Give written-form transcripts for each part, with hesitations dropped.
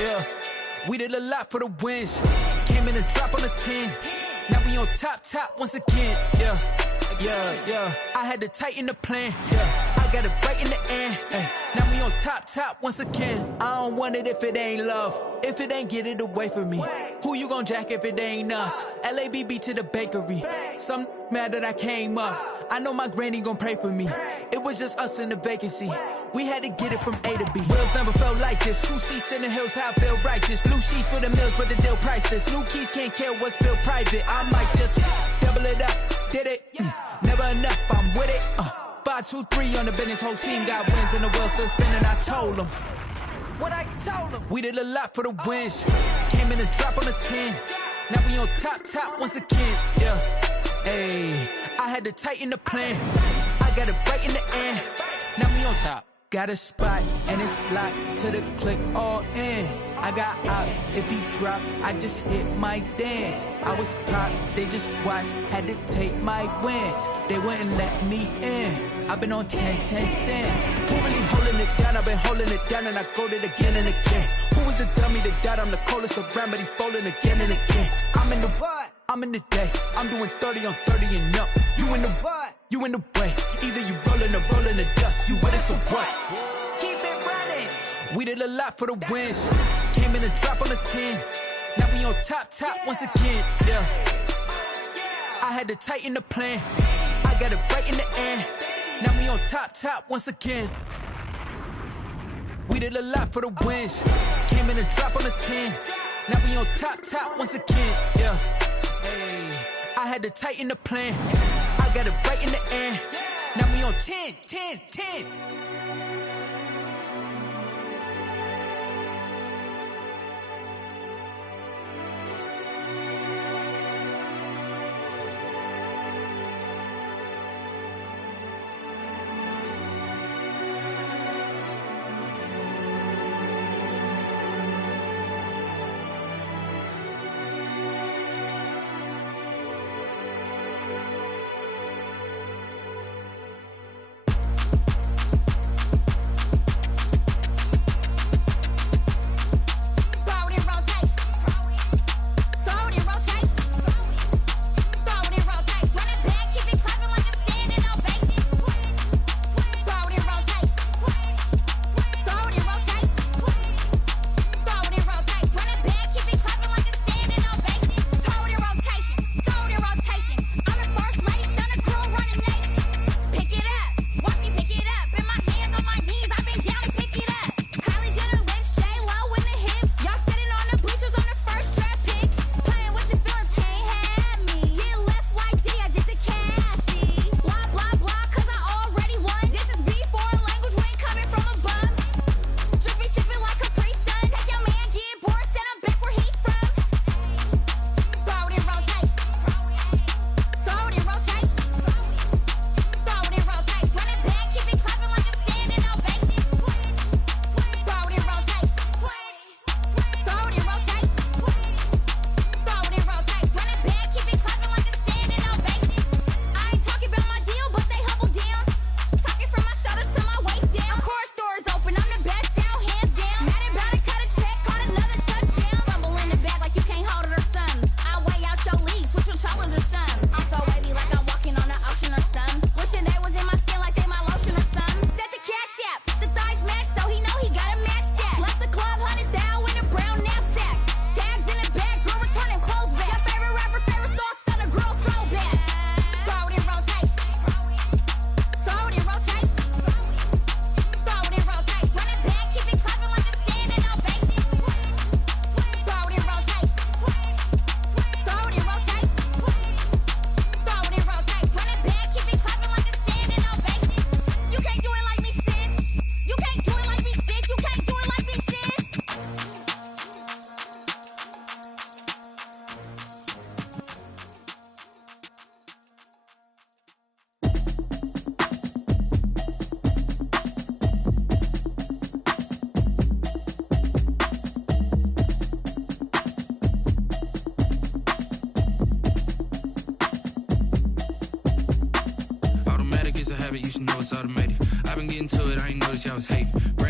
yeah. We did a lot for the wins. Came in and drop on the 10. Now we on top once again, yeah. I had to tighten the plan, yeah. I got it right in the end, now we on top once again. I don't want it if it ain't love. If it ain't, get it away from me. Who you gon' jack if it ain't us? LABB to the bakery. Some mad that I came up. I know my granny gon' pray for me. It was just us in the vacancy. We had to get it from A to B. Wheels never felt like this. 2 seats in the hills, how I feel righteous. Blue sheets for the mills, but the deal priceless. New keys can't kill what's built private. I might just double it up. Did it? Never enough, I'm with it. 5, 2, 3 on the business. Whole team got wins and the wheels still spinning. I told them what I told them. We did a lot for the wins. Came in and drop on the 10. Now we on top once again, yeah. Hey, I had to tighten the plan. I got it right in the end. Now we on top. Got a spot and it's locked to the click all in. I got ops, if he drop, I just hit my dance. I was pop, they just watched, had to take my wins. They wouldn't let me in. I've been on 10 cents. Who really holding it down? I've been holding it down and I go it again and again. Who was the dummy that died? I'm the coldest around, but he folding again and again. I'm in the what? I'm in the day. I'm doing 30 on 30 and up. You in the what? You in the way. Either you rolling or rolling the dust. You with it, so what? Keep it running. We did a lot for the wins. Came in and drop on the 10. Now we on top once again, yeah. I had to tighten the plan. I got it right in the end. Now we on top once again. We did a lot for the wins. Came in and drop on the 10. Now we on top once again, yeah. Hey, I had to tighten the plan. I got it right in the end. Now we on 10.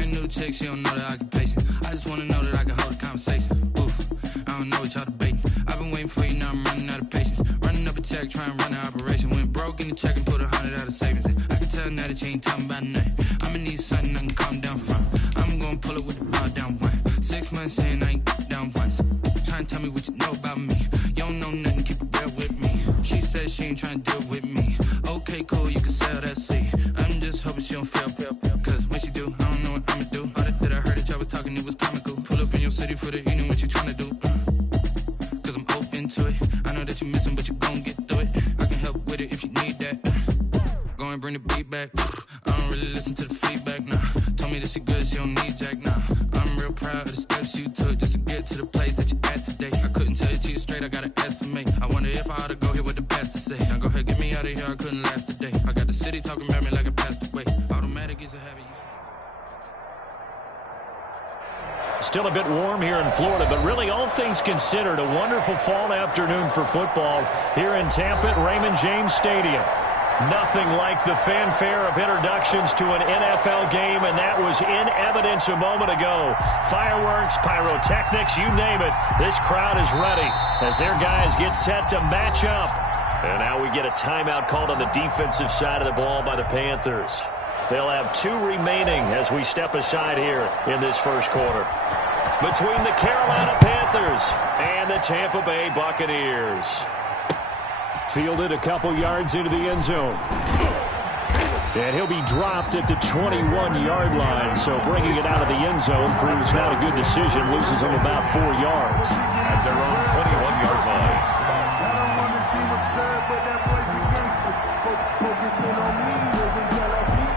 new chick, she don't know the occupation. I just wanna know that I can hold a conversation. Oof, I don't know what y'all debating. I've been waiting for you, now I'm running out of patience. Running up a check, trying to run an operation. Went broke in the check and put 100 out of savings in. I can tell now that you ain't talking about nothing. I'ma need something I can calm down from. I'm gonna pull it with the ball down one. 6 months in, I ain't down once. Trying to tell me what you know about me. You don't know nothing, keep it real with me. She said she ain't trying to deal with me. Okay, cool, you can sell that seat. I'm just hoping she don't fail. Cause when she do, I don't know what I'ma do. All that I heard that y'all was talking, it was comical. Pull up in your city for the evening, what you trying to do? Cause I'm open to it. I know that you missing, but you gon' get through it. I can help with it if you need that. Go and bring the beat back. I don't really listen to the feedback, nah. Told me that she good, she don't need Jack, nah. I'm real proud of the steps you took just to get to the place that you're at today. I couldn't tell you to you straight, I gotta estimate. I wonder if I ought to go here with the best to say. Now go ahead, get me out of here, I couldn't last a day. I got the city talking about me like I passed away. Automatic is a habit. Still a bit warm here in Florida, but really all things considered, a wonderful fall afternoon for football here in Tampa at Raymond James Stadium. Nothing like the fanfare of introductions to an NFL game, and that was in evidence a moment ago. Fireworks, pyrotechnics, you name it. This crowd is ready as their guys get set to match up. And now we get a timeout called on the defensive side of the ball by the Panthers. They'll have 2 remaining as we step aside here in this first quarter. Between the Carolina Panthers and the Tampa Bay Buccaneers. Fielded a couple yards into the end zone. And he'll be dropped at the 21-yard line. So bringing it out of the end zone proves not a good decision. Loses him about 4 yards. At their own 21-yard line. I don't want to seem absurd, but that boy's a gangster. Focusing on me, living Tel Aviv.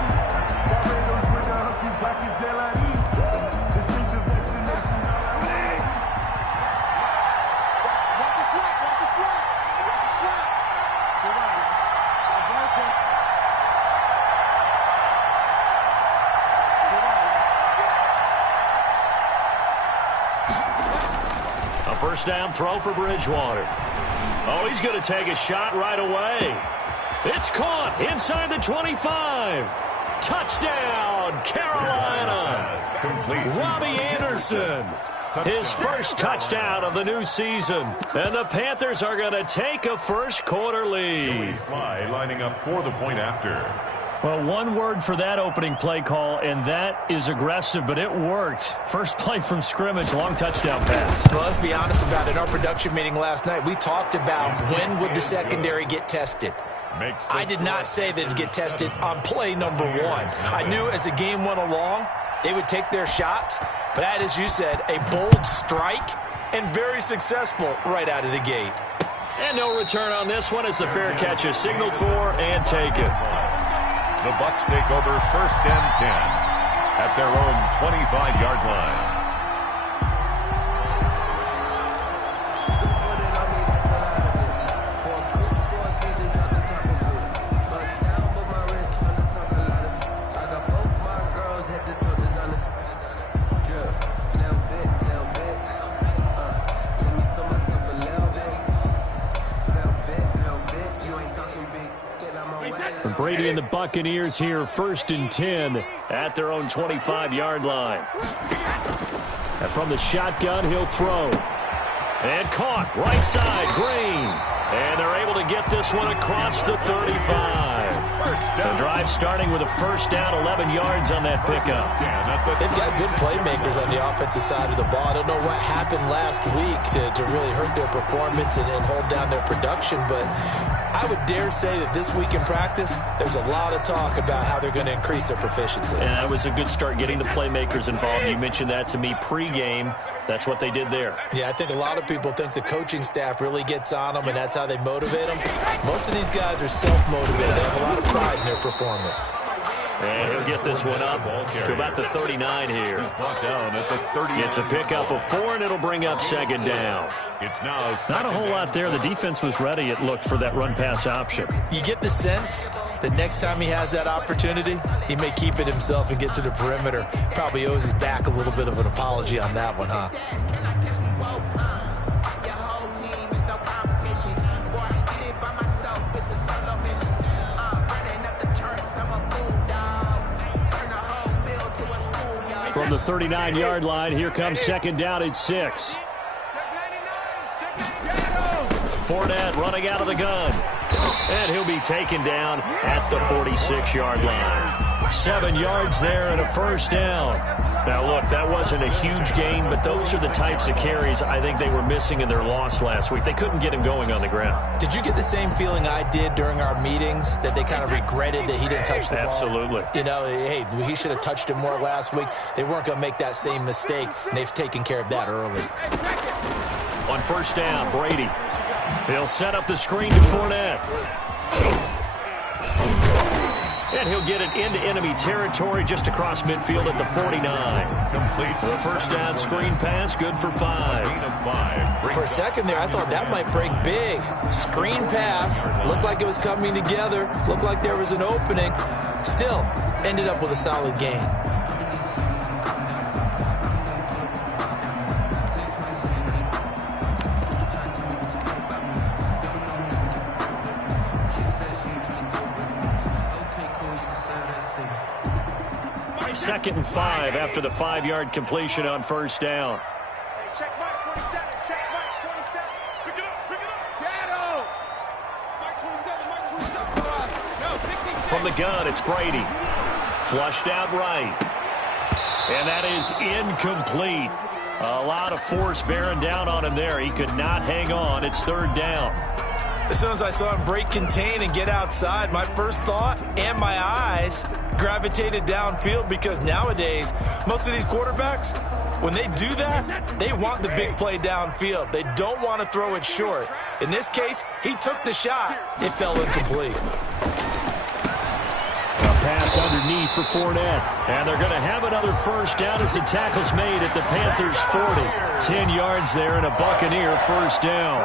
Barbados with the hustle, pockets LIDs. Distinctive destination. Watch a slap, watch a slap. Watch a slap. You're right. A first down throw for Bridgewater. Oh, he's going to take a shot right away. It's caught inside the 25. Touchdown, Carolina. Robbie Anderson. His first touchdown of the new season. And the Panthers are going to take a first quarter lead. Sly lining up for the point after. Well, one word for that opening play call, and that is aggressive, but it worked. First play from scrimmage, long touchdown pass. Well, let's be honest about it. In our production meeting last night, we talked about when would the secondary get tested. I did not say that it'd get tested on play number 1. I knew as the game went along, they would take their shots. But that, as you said, a bold strike and very successful right out of the gate. And no return on this one as the fair catch is signaled for and taken. The Bucs take over 1st and 10 at their own 25-yard line. Brady and the Buccaneers here 1st and 10 at their own 25-yard line. And from the shotgun, he'll throw. And caught right side, Green. And they're able to get this one across the 35. The drive starting with a first down, 11 yards on that pickup. They've got good playmakers on the offensive side of the ball. I don't know what happened last week to really hurt their performance and hold down their production, but I would dare say that this week in practice, there's a lot of talk about how they're going to increase their proficiency. And that was a good start getting the playmakers involved. You mentioned that to me pregame. That's what they did there. Yeah, I think a lot of people think the coaching staff really gets on them, and that's how they motivate them. Most of these guys are self-motivated. They have a lot of pride in their performance. And he'll get this one up to about the 39 here. It's a pickup of 4, and it'll bring up 2nd down. It's now not a whole lot there. The defense was ready, it looked, for that run-pass option. You get the sense that next time he has that opportunity, he may keep it himself and get to the perimeter. Probably owes his back a little bit of an apology on that one, huh? From the 39-yard line, here comes second down at 6. Fournette running out of the gun. And he'll be taken down at the 46-yard line. 7 yards there and a first down. Now, look, that wasn't a huge gain, but those are the types of carries I think they were missing in their loss last week. They couldn't get him going on the ground. Did you get the same feeling I did during our meetings, that they kind of regretted that he didn't touch the ball? Absolutely. You know, hey, he should have touched it more last week. They weren't going to make that same mistake, and they've taken care of that early. On first down, Brady. He'll set up the screen to Fournette. And he'll get it into enemy territory just across midfield at the 49. Complete. The first down screen pass, good for 5. For a second there, I thought that might break big. Screen pass, looked like it was coming together, looked like there was an opening. Still, ended up with a solid gain. Second and 5 after the 5-yard completion on first down. Check Mike 27. Check Mike 27. Pick it up. Pick it up. Shadow. Mike 27. Mike 27. No, 60. From the gun, it's Brady. Flushed out right. And that is incomplete. A lot of force bearing down on him there. He could not hang on. It's third down. As soon as I saw him break contain and get outside, my first thought and my eyes gravitated downfield, because nowadays, most of these quarterbacks, when they do that, they want the big play downfield. They don't want to throw it short. In this case, he took the shot. It fell incomplete. Pass underneath for Fournette. And they're going to have another first down as the tackle's made at the Panthers' 40. 10 yards there and a Buccaneer first down.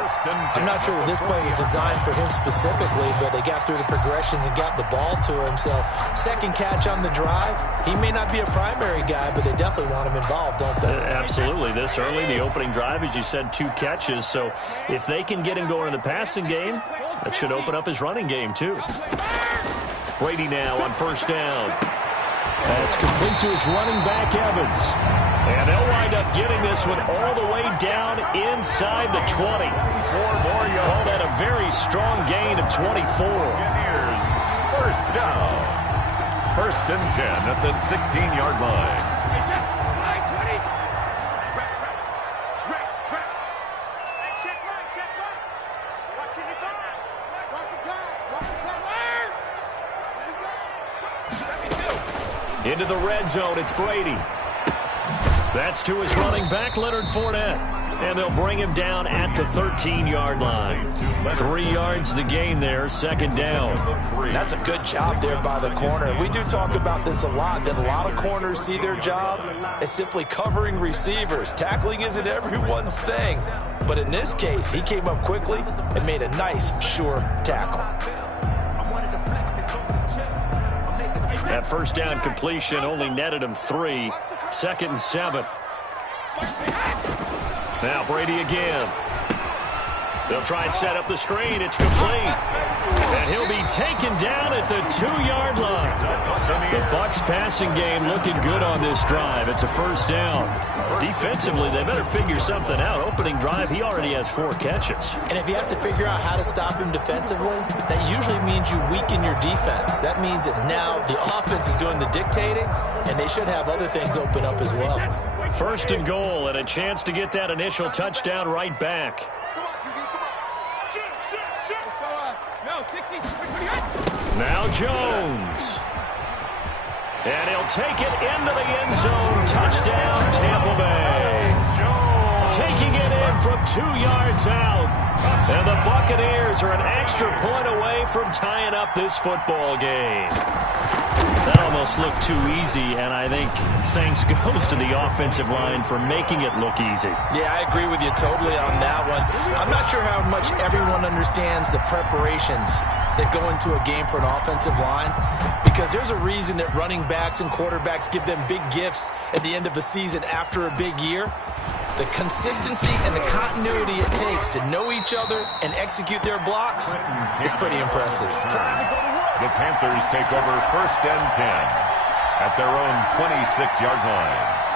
I'm not sure that this play was designed for him specifically, but they got through the progressions and got the ball to him. So, second catch on the drive. He may not be a primary guy, but they definitely want him involved, don't they? Absolutely. This early, the opening drive, as you said, 2 catches. So, if they can get him going in the passing game, that should open up his running game, too. Brady now on first down. That's complete to his running back, Evans. And they'll wind up getting this one all the way down inside the 20. 4 more yards. Call that a very strong gain of 24. Here's first down. First and 10 at the 16-yard line. Into the red zone, it's Brady. That's to his running back, Leonard Fournette. And they'll bring him down at the 13-yard line. 3 yards the gain there, second down. That's a good job there by the corner. We do talk about this a lot, that a lot of corners see their job as simply covering receivers. Tackling isn't everyone's thing. But in this case, he came up quickly and made a nice, sure tackle. That first down completion only netted him 3. Second and 7. Now Brady again. They'll try and set up the screen. It's complete. And he'll be taken down at the 2-yard line. The Bucs passing game looking good on this drive. It's a first down. Defensively, they better figure something out. Opening drive, he already has 4 catches. And if you have to figure out how to stop him defensively, that usually means you weaken your defense. That means that now the offense is doing the dictating, and they should have other things open up as well. First and goal, and a chance to get that initial touchdown right back. Now Jones. And he'll take it into the end zone. Touchdown, Tampa Bay. Taking it in from 2 yards out. And the Buccaneers are an extra point away from tying up this football game. That almost looked too easy, and I think thanks goes to the offensive line for making it look easy. Yeah, I agree with you totally on that one. I'm not sure how much everyone understands the preparations that go into a game for an offensive line, because there's a reason that running backs and quarterbacks give them big gifts at the end of the season after a big year. The consistency and the continuity it takes to know each other and execute their blocks is pretty impressive. The Panthers take over first and 10 at their own 26-yard line.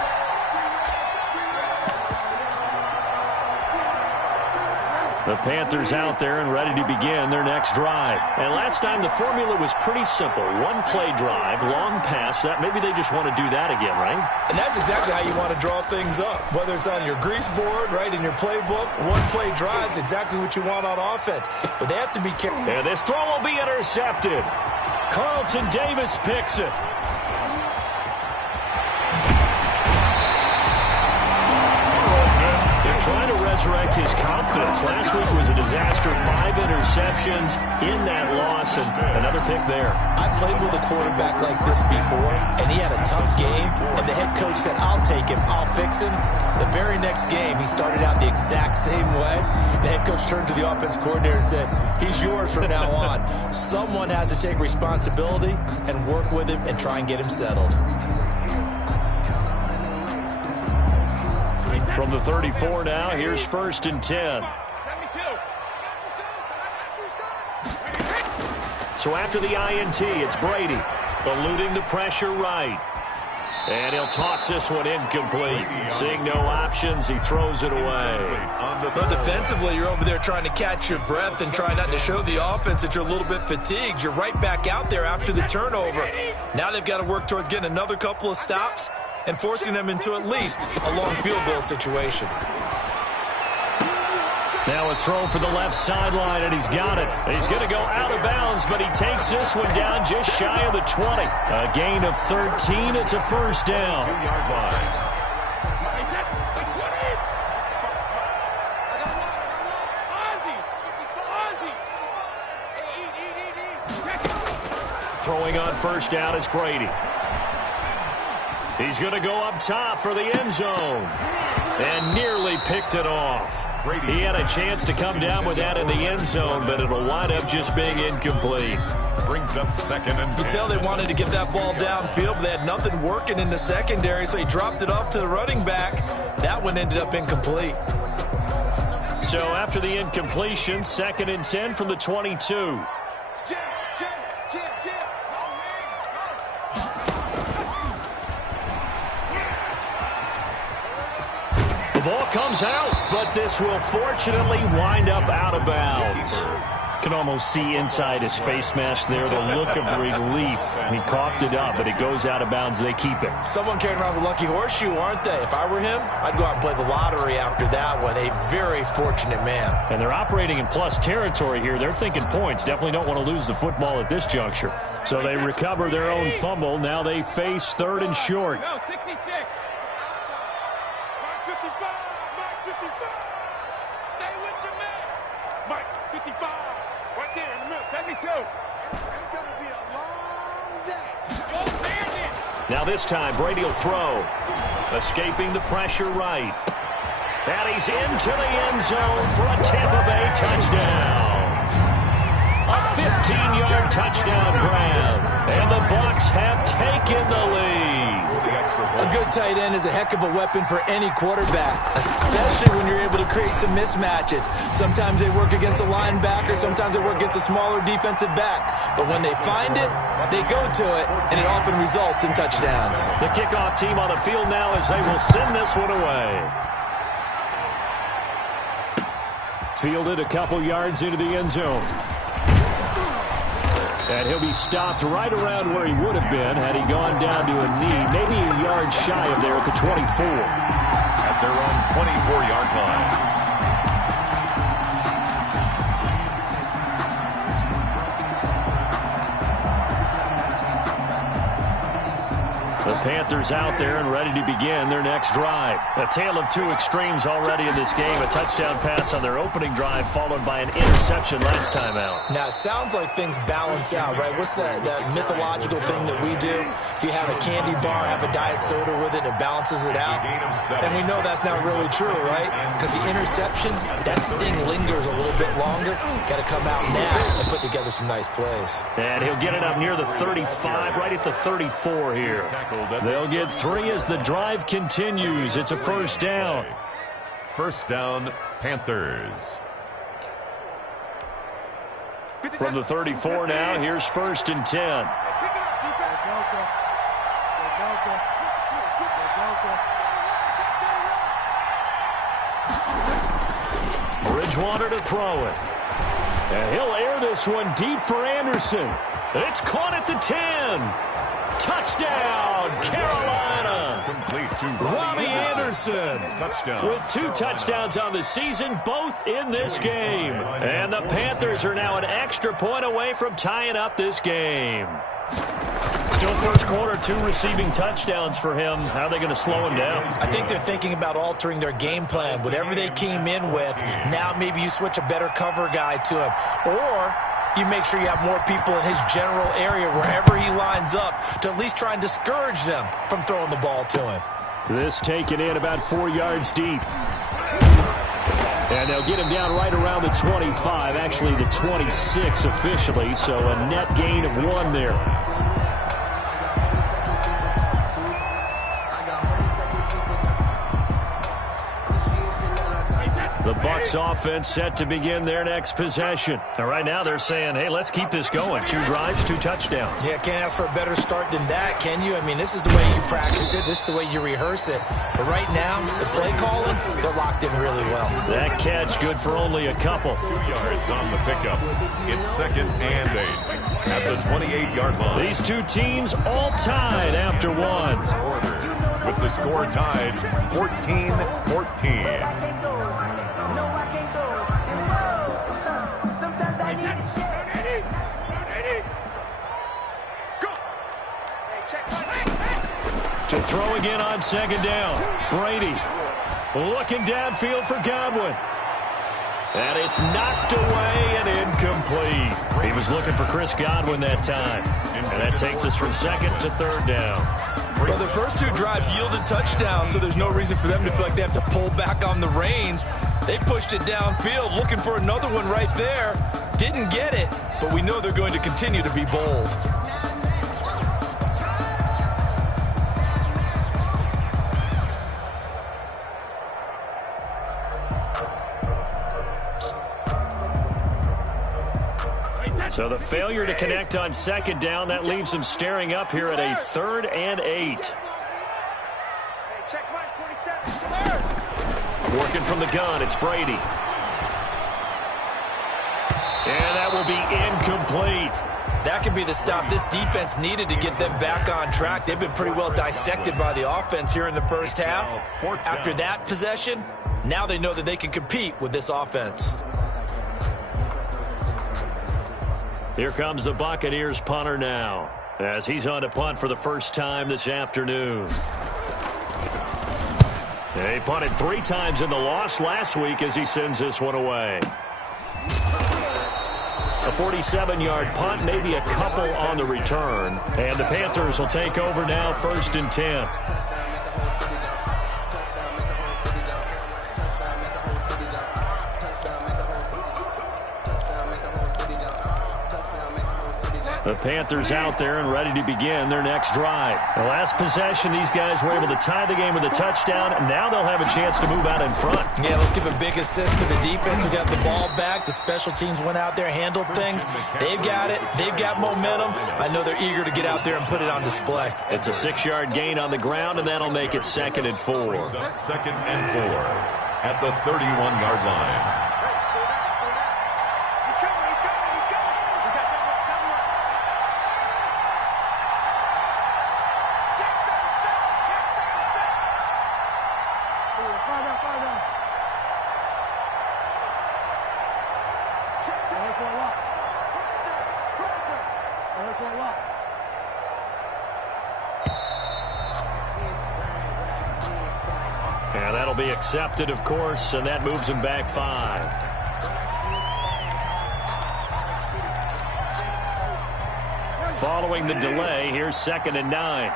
The Panthers out there and ready to begin their next drive. And last time the formula was pretty simple. One play drive, long pass. That maybe they just want to do that again, right? And that's exactly how you want to draw things up. Whether it's on your grease board, right, in your playbook, one play drive is exactly what you want on offense. But they have to be careful. And this throw will be intercepted. Carlton Davis picks it. Trying to resurrect his confidence. Last week was a disaster. 5 interceptions in that loss, and another pick there. I played with a quarterback like this before, and he had a tough game, and the head coach said, I'll take him, I'll fix him. The very next game, he started out the exact same way. The head coach turned to the offense coordinator and said, he's yours from now on. Someone has to take responsibility and work with him and try and get him settled. From the 34 now, here's 1st and 10. So after the INT, it's Brady, eluding the pressure right. And he'll toss this one incomplete. Seeing no options, he throws it away. But defensively, you're over there trying to catch your breath and try not to show the offense that you're a little bit fatigued. You're right back out there after the turnover. Now they've got to work towards getting another couple of stops and forcing them into at least a long field goal situation. Now a throw for the left sideline, and he's got it. He's going to go out of bounds, but he takes this one down just shy of the 20. A gain of 13. It's a 1st down. 2-yard line. Throwing on 1st down is Brady. He's going to go up top for the end zone. And nearly picked it off. He had a chance to come down with that in the end zone, but it'll wind up just being incomplete. Brings up 2nd and 10. You could tell they wanted to get that ball downfield, but they had nothing working in the secondary, so he dropped it off to the running back. That one ended up incomplete. So after the incompletion, 2nd and 10 from the 22. The ball comes out, but this will fortunately wind up out of bounds. Can almost see inside his face mask there the look of relief. He coughed it up, but it goes out of bounds. They keep it. Someone carrying around the lucky horseshoe, aren't they? If I were him, I'd go out and play the lottery after that one. A very fortunate man. And they're operating in plus territory here. They're thinking points. Definitely don't want to lose the football at this juncture. So they recover their own fumble. Now they face 3rd and short. No, 66. Stay with your man. Mike, 55. Right there in the middle. 72. It's going to be a long day. Go Bandit. Now this time, Brady will throw. Escaping the pressure right. And he's into the end zone for a Tampa Bay touchdown. A 15-yard touchdown grab. And the Bucs have taken the lead. A good tight end is a heck of a weapon for any quarterback, especially when you're able to create some mismatches. Sometimes they work against a linebacker, sometimes they work against a smaller defensive back. But when they find it, they go to it, and it often results in touchdowns. The kickoff team on the field now as they will send this one away. Fielded a couple yards into the end zone. And he'll be stopped right around where he would have been had he gone down to a knee, maybe a yard shy of there at the 24. At their own 24-yard line. The Panthers out there and ready to begin their next drive. A tale of two extremes already in this game. A touchdown pass on their opening drive followed by an interception last time out. Now, it sounds like things balance out, right? What's that mythological thing that we do? If you have a candy bar, have a diet soda with it, it balances it out. And we know that's not really true, right? Because the interception, that sting lingers a little bit longer. Got to come out now and put together some nice plays. And he'll get it up near the 35, right at the 34 here. They'll get 3 as the drive continues. It's a 1st down. 1st down, Panthers. From the 34 now, here's 1st and 10. Bridgewater to throw it. And he'll air this one deep for Anderson. It's caught at the 10. Touchdown, Carolina. Complete to Robbie Anderson. Touchdown. With 2 touchdowns on the season, both in this game. And the Panthers are now an extra point away from tying up this game. Still first quarter, 2 receiving touchdowns for him. How are they going to slow him down? I think they're thinking about altering their game plan. Whatever they came in with, now maybe you switch a better cover guy to him. Or you make sure you have more people in his general area wherever he lines up to at least try and discourage them from throwing the ball to him. This taken in about 4 yards deep. And they'll get him down right around the 25, actually the 26 officially, so a net gain of 1 there. The Bucs offense set to begin their next possession. And right now they're saying, hey, let's keep this going. 2 drives, 2 touchdowns. Yeah, can't ask for a better start than that, can you? I mean, this is the way you practice it. This is the way you rehearse it. But right now, the play calling, they're locked in really well. That catch good for only a couple. 2 yards on the pickup. It's 2nd and 8 at the 28-yard line. These 2 teams all tied after 1. With the score tied 14-14. To throw again on 2nd down. Brady looking downfield for Godwin. And it's knocked away and incomplete. He was looking for Chris Godwin that time. And that takes us from 2nd to 3rd down. Well, the first 2 drives yielded touchdowns, so there's no reason for them to feel like they have to pull back on the reins. They pushed it downfield, looking for another one right there. Didn't get it, but we know they're going to continue to be bold. So the failure to connect on 2nd down, that leaves them staring up here at a 3rd and 8. Working from the gun, it's Brady. And that will be incomplete. That could be the stop this defense needed to get them back on track. They've been pretty well dissected by the offense here in the first half. After that possession, now they know that they can compete with this offense. Here comes the Buccaneers punter now, as he's on to punt for the first time this afternoon. He punted 3 times in the loss last week as he sends this one away. A 47-yard punt, maybe a couple on the return. And the Panthers will take over now, 1st and 10. The Panthers out there and ready to begin their next drive. The last possession, these guys were able to tie the game with a touchdown, and now they'll have a chance to move out in front. Yeah, let's give a big assist to the defense who got the ball back. The special teams went out there, handled things. They've got it. They've got momentum. I know they're eager to get out there and put it on display. It's a 6-yard gain on the ground, and that'll make it 2nd and 4. 2nd and 4 at the 31-yard line. And that'll be accepted, of course, and that moves him back 5. Following the delay, here's 2nd and 9.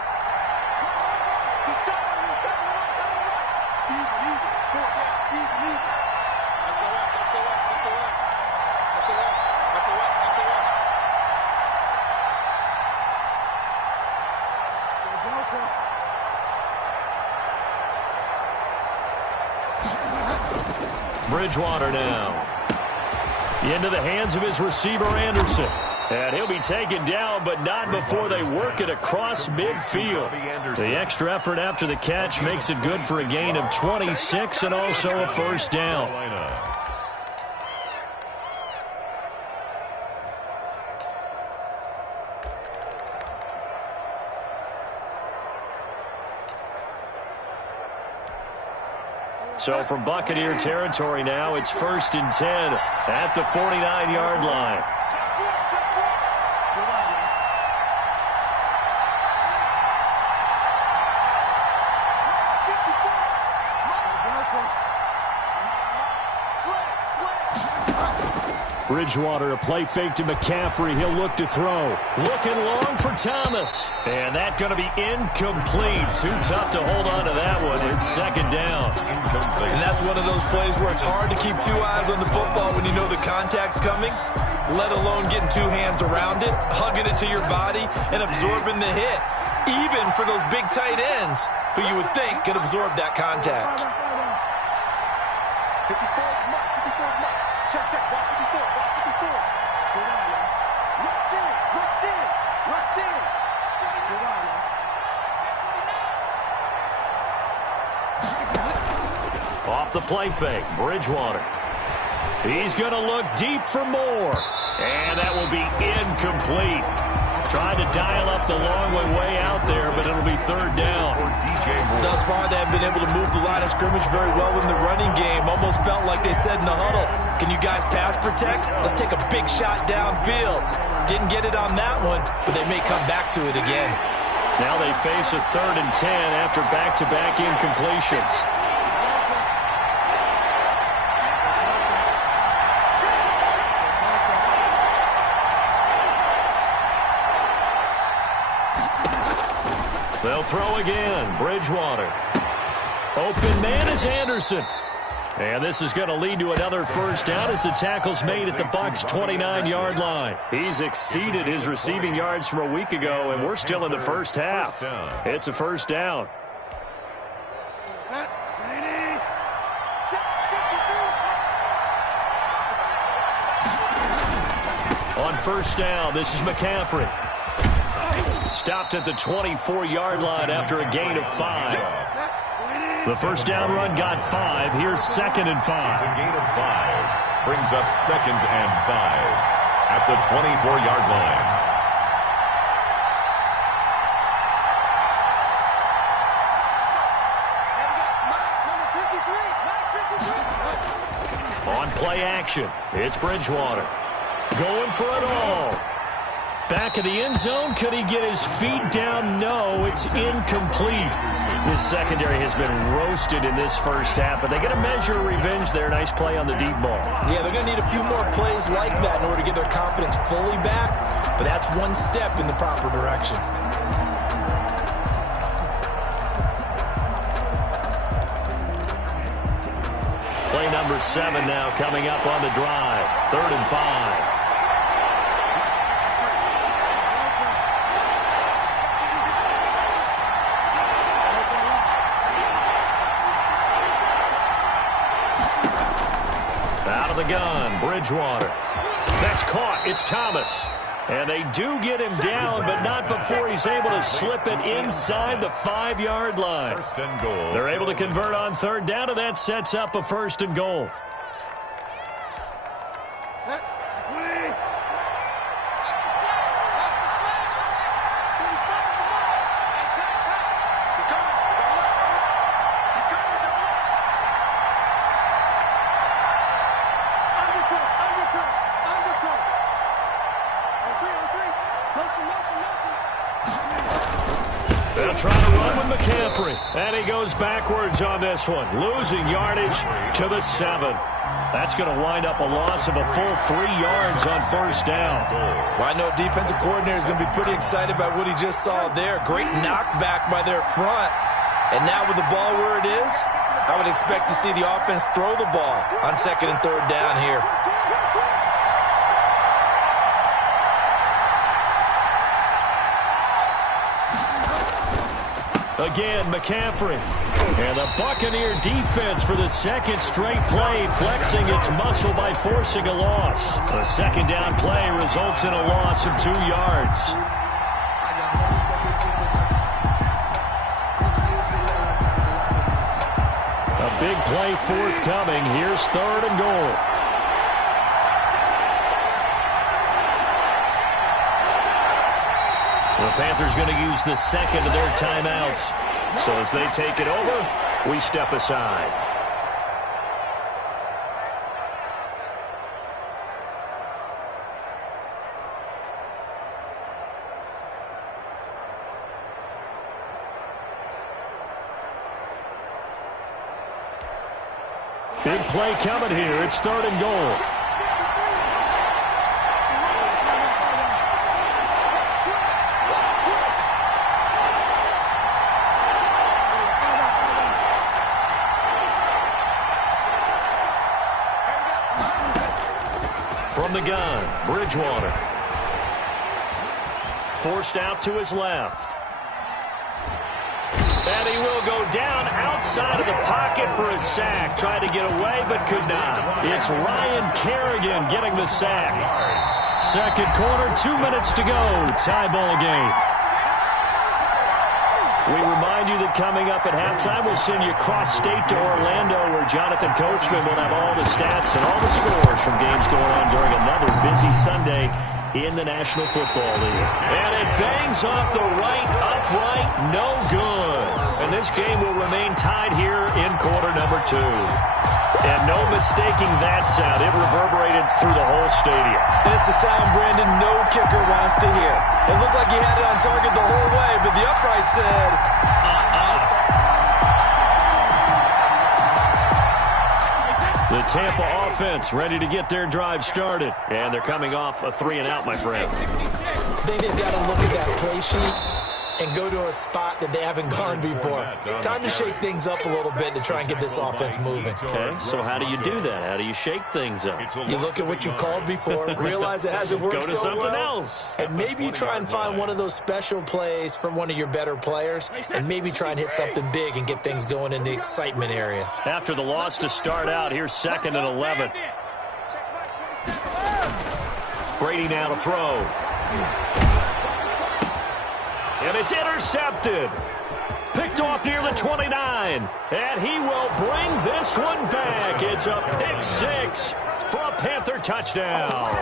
Bridgewater now. Into the hands of his receiver, Anderson. And he'll be taken down, but not before they work it across midfield. The extra effort after the catch makes it good for a gain of 26 and also a 1st down. So from Buccaneer territory now, it's 1st and 10 at the 49-yard line. Bridgewater, a play fake to McCaffrey. He'll look to throw. Looking long for Thomas. And that's going to be incomplete. Too tough to hold on to that one. It's 2nd down. And that's one of those plays where it's hard to keep 2 eyes on the football when you know the contact's coming, let alone getting 2 hands around it, hugging it to your body, and absorbing the hit. Even for those big tight ends who you would think could absorb that contact. 54 mark, 54 mark. Check, check, block 54, block 54. Good on, man. Rush in, rush in, rush in. Good on, man. Off the play fake, Bridgewater. He's going to look deep for more. And that will be incomplete. Trying to dial up the long way out there, but it'll be 3rd down. Thus far, they have been able to move the line of scrimmage very well in the running game. Almost felt like they said in the huddle, can you guys pass protect? Let's take a big shot downfield. Didn't get it on that one, but they may come back to it again. Now they face a 3rd and 10 after back-to-back incompletions. They'll throw again. Bridgewater. Open man is Anderson. And this is going to lead to another 1st down as the tackle's made at the Bucs' 29-yard line. He's exceeded his receiving yards from a week ago, and we're still in the 1st half. It's a 1st down. On 1st down, this is McCaffrey. Stopped at the 24-yard line after a gain of 5. The 1st down run got 5. Here's 2nd and 5. It's a gain of 5. Brings up 2nd and 5 at the 24-yard line. On play action, it's Bridgewater. Going for it all. Back of the end zone. Could he get his feet down? No, it's incomplete. This secondary has been roasted in this 1st half, but they get a measure of revenge there. Nice play on the deep ball. Yeah, they're going to need a few more plays like that in order to get their confidence fully back, but that's one step in the proper direction. Play number 7 now coming up on the drive. 3rd and 5. The gun, Bridgewater. That's caught. It's Thomas. And they do get him down, but not before he's able to slip it inside the 5-yard line. 1st and goal. They're able to convert on 3rd down, and that sets up a 1st and goal. They'll try to run with McCaffrey. And he goes backwards on this one. Losing yardage to the 7. That's going to wind up a loss of a full 3 yards on 1st down. Well, I know defensive coordinator is going to be pretty excited about what he just saw there. Great knockback by their front. And now with the ball where it is, I would expect to see the offense throw the ball on 2nd and 3rd down here. Again, McCaffrey. And the Buccaneer defense for the 2nd straight play, flexing its muscle by forcing a loss. A 2nd down play results in a loss of 2 yards. A big play forthcoming. Here's 3rd and goal. The Panthers going to use the 2nd of their timeouts. So as they take it over, we step aside. Big play coming here. It's 3rd and goal. From the gun, Bridgewater. Forced out to his left. And he will go down outside of the pocket for a sack. Tried to get away, but could not. It's Ryan Kerrigan getting the sack. Second quarter, 2 minutes to go. Tie ball game. We remind you that coming up at halftime, we'll send you cross-state to Orlando, where Jonathan Coachman will have all the stats and all the scores from games going on during another busy Sunday in the National Football League. And it bangs off the right upright, no good. And this game will remain tied here in quarter number 2. And no mistaking that sound. It reverberated through the whole stadium. And it's the sound, Brandon, no kicker wants to hear. It looked like he had it on target the whole way, but the upright said, The Tampa offense ready to get their drive started. And they're coming off a 3-and-out, my friend. I think they've got to look at that play sheet and go to a spot that they haven't gone before. Time to shake things up a little bit to try and get this offense moving. Okay, so how do you do that? How do you shake things up? You look at what you've called before, realize it hasn't worked Go to so something well, else. and maybe you try and find one of those special plays from one of your better players, and maybe try and hit something big and get things going in the excitement area. After the loss to start out, here's 2nd and 11. Brady now to throw. And it's intercepted. Picked off near the 29. And he will bring this one back. It's a pick 6 for a Panther touchdown.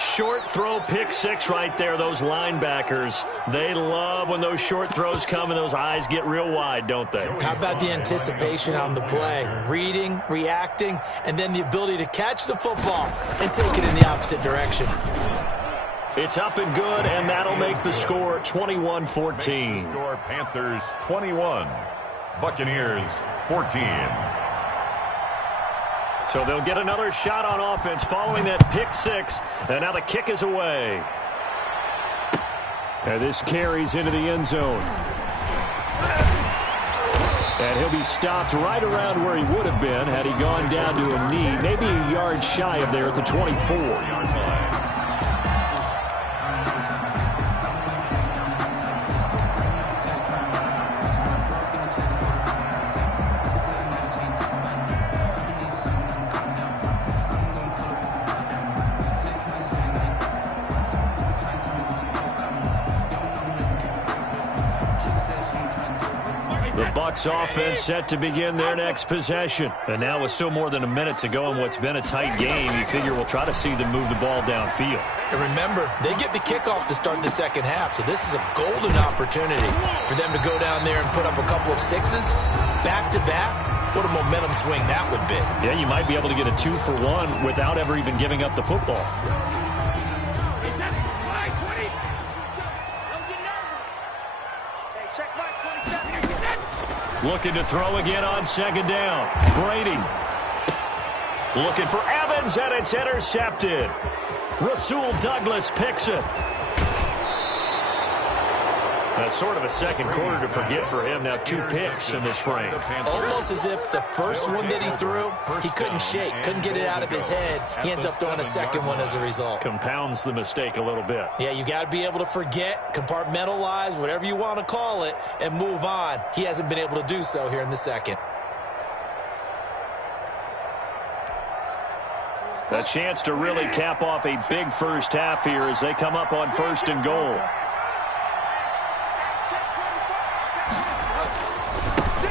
Short throw, pick 6 right there. Those linebackers, they love when those short throws come and those eyes get real wide, don't they? How about the anticipation on the play? Reading, reacting, and then the ability to catch the football and take it in the opposite direction. It's up and good, and that'll make the score 21-14. Score Panthers 21, Buccaneers 14. So they'll get another shot on offense following that pick 6, and now the kick is away. And this carries into the end zone. And he'll be stopped right around where he would have been had he gone down to a knee, maybe a yard shy of there at the 24. Offense set to begin their next possession. And now with still more than a minute to go in what's been a tight game, you figure we'll try to see them move the ball downfield. And remember, they get the kickoff to start the second half, so this is a golden opportunity for them to go down there and put up a couple of 6s back-to-back. What a momentum swing that would be. Yeah, you might be able to get a 2-for-1 without ever even giving up the football. Looking to throw again on 2nd down. Brady looking for Evans, and it's intercepted. Rasul Douglas picks it. That's sort of a second quarter to forget for him. Now 2 picks in this frame. Almost as if the first one that he threw, he couldn't shake, couldn't get it out of his head. He ends up throwing a second one as a result. Compounds the mistake a little bit. Yeah, you got to be able to forget, compartmentalize, whatever you want to call it, and move on. He hasn't been able to do so here in the second. A chance to really cap off a big first half here as they come up on 1st and goal.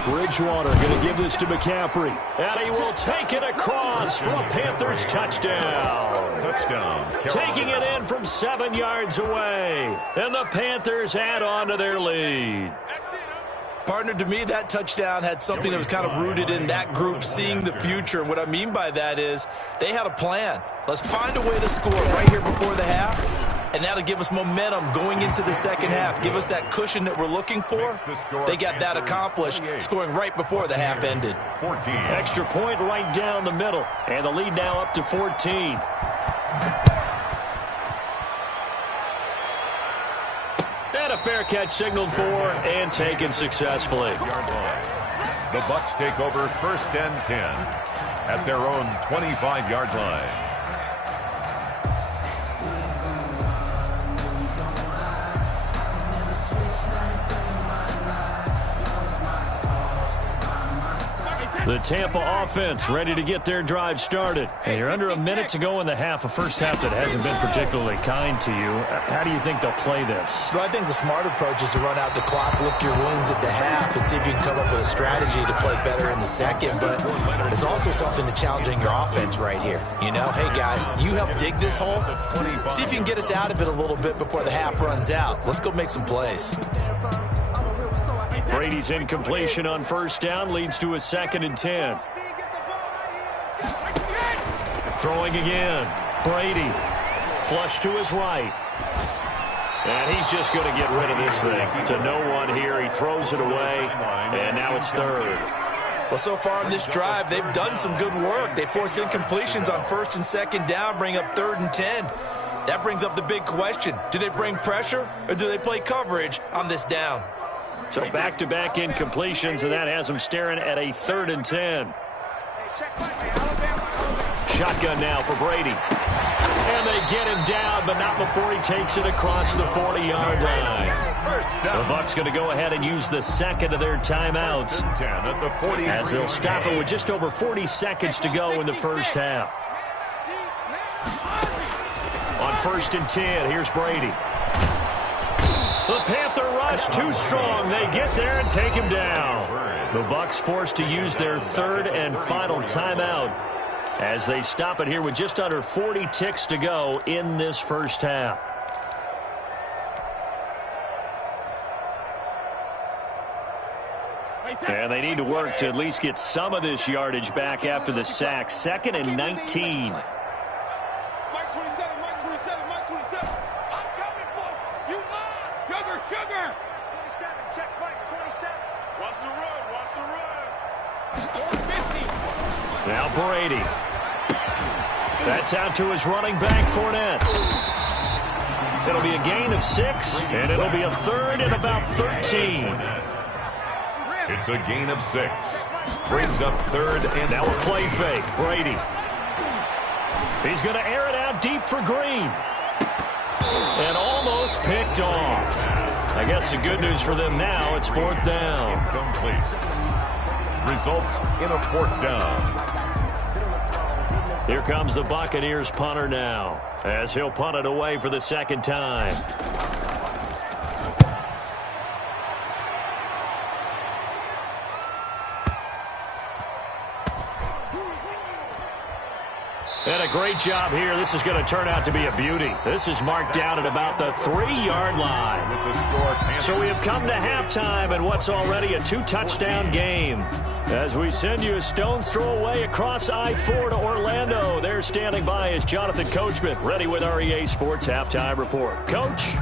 Bridgewater going to give this to McCaffrey. And he will take it across for a Panthers touchdown. Touchdown. Taking it in from 7 yards away. And the Panthers add on to their lead. Partner, to me, that touchdown had something that was kind of rooted in that group seeing the future. And what I mean by that is they had a plan. Let's find a way to score right here before the half and that'll give us momentum going into the second half. Give us that cushion that we're looking for. They got that accomplished, scoring right before the half ended. 14. Extra point right down the middle, and the lead now up to 14. And a fair catch signaled for and taken successfully. The Bucs take over 1st and 10 at their own 25-yard line. The Tampa offense ready to get their drive started. And you're under a minute to go in the half, a first half that hasn't been particularly kind to you. How do you think they'll play this? Well, I think the smart approach is to run out the clock, lick your wounds at the half, and see if you can come up with a strategy to play better in the second. But there's also something to challenging your offense right here. You know, hey, guys, you help dig this hole. See if you can get us out of it a little bit before the half runs out. Let's go make some plays. Brady's incompletion on first down leads to a 2nd and 10. Throwing again. Brady. Flush to his right. And he's just going to get rid of this thing. To no one here. He throws it away. And now it's 3rd. Well, so far in this drive, they've done some good work. They force incompletions on 1st and 2nd down, bring up 3rd and 10. That brings up the big question. Do they bring pressure or do they play coverage on this down? So back-to-back incompletions, and that has them staring at a 3rd and 10. Shotgun now for Brady. And they get him down, but not before he takes it across the 40-yard line. The Bucs going to go ahead and use the 2nd of their timeouts as they'll stop it with just over 40 seconds to go in the first half. On 1st and 10, here's Brady. The Panther rush too strong. They get there and take him down. The Bucs forced to use their 3rd and final timeout as they stop it here with just under 40 ticks to go in this first half. And they need to work to at least get some of this yardage back after the sack. 2nd and 19. Sugar! 27, check Mike, 27. Watch the run, watch the run. 50. Now Brady. That's out to his running back, Fournette. It'll be a gain of 6, and it'll be a 3rd and about 13. It's a gain of 6. Brings up 3rd and now a play fake. Brady. He's going to air it out deep for Green. And almost picked off. I guess the good news for them now, it's 4th down. Complete. Results in a 4th down. Here comes the Buccaneers punter now, as he'll punt it away for the 2nd time. And a great job here. This is going to turn out to be a beauty. This is marked down at about the 3-yard line. So we have come to halftime in what's already a 2-touchdown game. As we send you a stone's throw away across I-4 to Orlando. There standing by is Jonathan Coachman, ready with our EA Sports Halftime Report. Coach?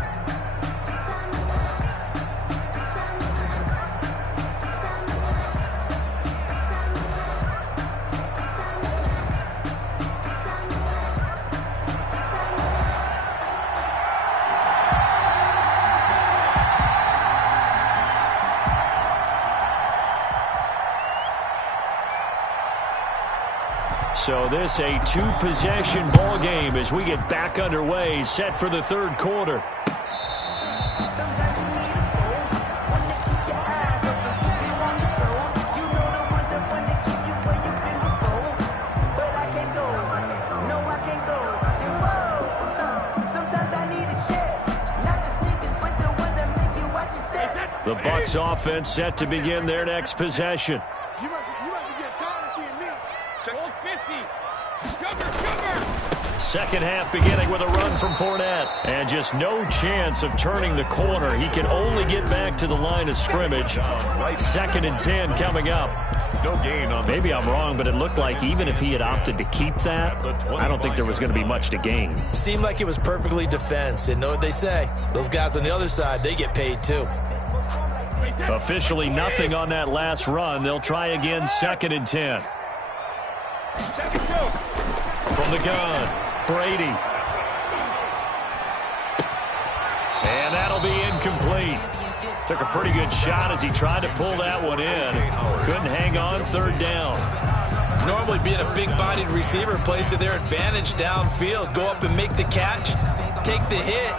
So this a 2-possession ball game as we get back underway, set for the 3rd quarter. The Bucs offense set to begin their next possession. You must be getting tired of seeing me. Check. 50. Cover. second half beginning with a run from Fournette. And just no chance of turning the corner. He can only get back to the line of scrimmage. 2nd and 10 coming up. No gain on Maybe I'm wrong, but it looked like even if he had opted to keep that, I don't think there was going to be much to gain. Seemed like it was perfectly defense. And know what they say? Those guys on the other side, they get paid too. Officially nothing on that last run. They'll try again 2nd and 10. From the gun, Brady. And that'll be incomplete. Took a pretty good shot as he tried to pull that one in. Couldn't hang on 3rd down. Normally being a big-bodied receiver plays to their advantage downfield. Go up and make the catch, take the hit,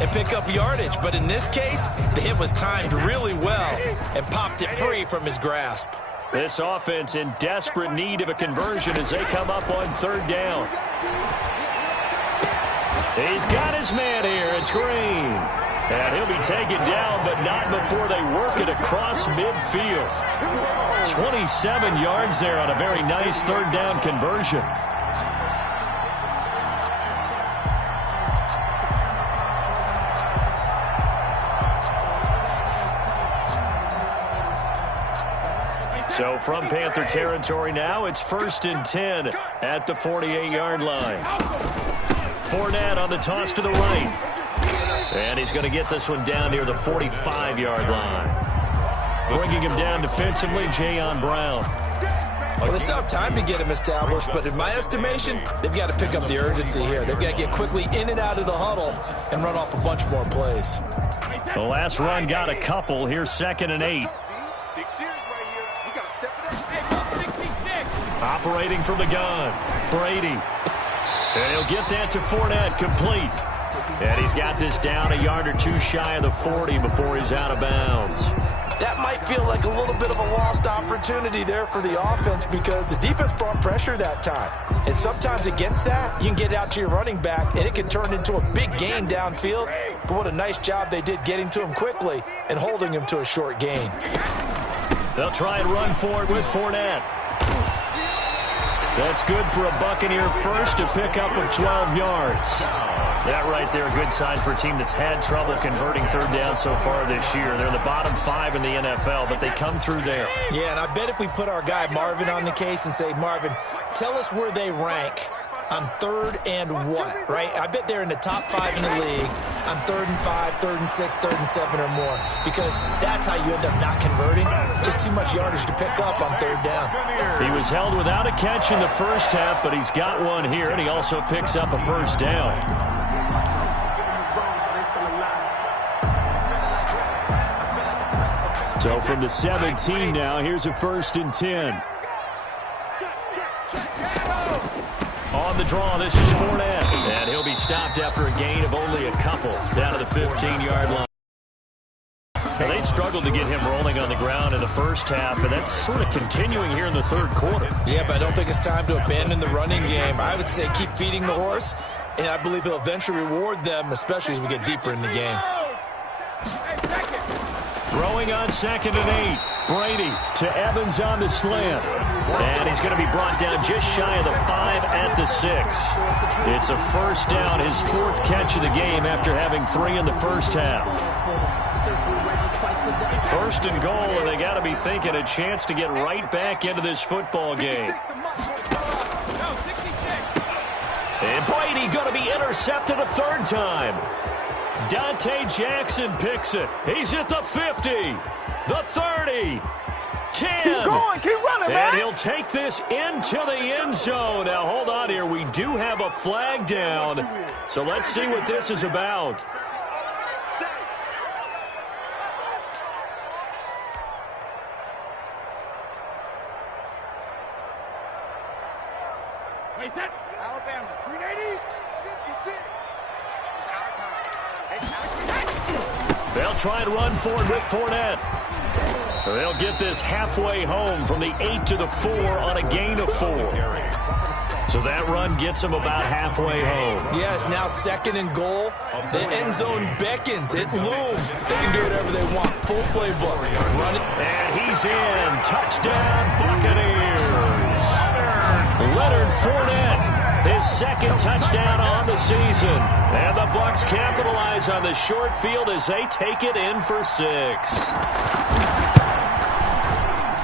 and pick up yardage. But in this case, the hit was timed really well and popped it free from his grasp. This offense in desperate need of a conversion as they come up on 3rd down. He's got his man here. It's Green. And he'll be taken down, but not before they work it across midfield. 27 yards there on a very nice 3rd down conversion. So from Panther territory now, it's 1st and 10 at the 48-yard line. Fournette on the toss to the right. And he's going to get this one down near the 45-yard line. Bringing him down defensively, Jayon Brown. Well, they still have time to get him established, but in my estimation, they've got to pick up the urgency here. They've got to get quickly in and out of the huddle and run off a bunch more plays. The last run got a couple. Here's 2nd and 8. Operating from the gun, Brady. And he'll get that to Fournette, complete. And he's got this down a yard or two shy of the 40 before he's out of bounds. That might feel like a little bit of a lost opportunity there for the offense because the defense brought pressure that time. And sometimes against that, you can get out to your running back, and it can turn into a big gain downfield. But what a nice job they did getting to him quickly and holding him to a short gain. They'll try and run for it with Fournette. That's good for a Buccaneer first, a pickup of 12 yards. That right there, a good sign for a team that's had trouble converting 3rd down so far this year. They're the bottom 5 in the NFL, but they come through there. Yeah, and I bet if we put our guy Marvin on the case and say, Marvin, tell us where they rank on 3rd and what, right? I bet they're in the top 5 in the league on 3rd and 5, 3rd and 6, 3rd and 7 or more, because that's how you end up not converting. Just too much yardage to pick up on 3rd down. He was held without a catch in the first half, but he's got one here, and he also picks up a 1st down. So from the 17 now, here's a 1st and 10. On the draw, this is Fournette. And he'll be stopped after a gain of only a couple down to the 15-yard line. Now, they struggled to get him rolling on the ground in the first half, and that's sort of continuing here in the 3rd quarter. Yeah, but I don't think it's time to abandon the running game. I would say keep feeding the horse, and I believe he'll eventually reward them, especially as we get deeper in the game. Throwing on 2nd and 8. Brady to Evans on the slant. And he's going to be brought down just shy of the 5 at the 6. It's a 1st down, his 4th catch of the game after having 3 in the first half. 1st and goal, and they got to be thinking a chance to get right back into this football game. And Brady going to be intercepted a 3rd time. Dante Jackson picks it. He's at the 50, the 30, 10. Keep going, keep running, man. And he'll take this into the end zone. Now, hold on here. We do have a flag down. So let's see what this is about. Wait, that Alabama, 380, 56. It's our time. They'll try and run for it with Fournette. They'll get this halfway home from the 8 to the 4 on a gain of 4. So that run gets them about halfway home. Yes, now 2nd and goal. The end zone beckons. It looms. They can do whatever they want. Full playbook. Run it. And he's in. Touchdown, Buccaneers. Leonard Fournette his second touchdown on the season. And the Bucs capitalize on the short field as they take it in for 6.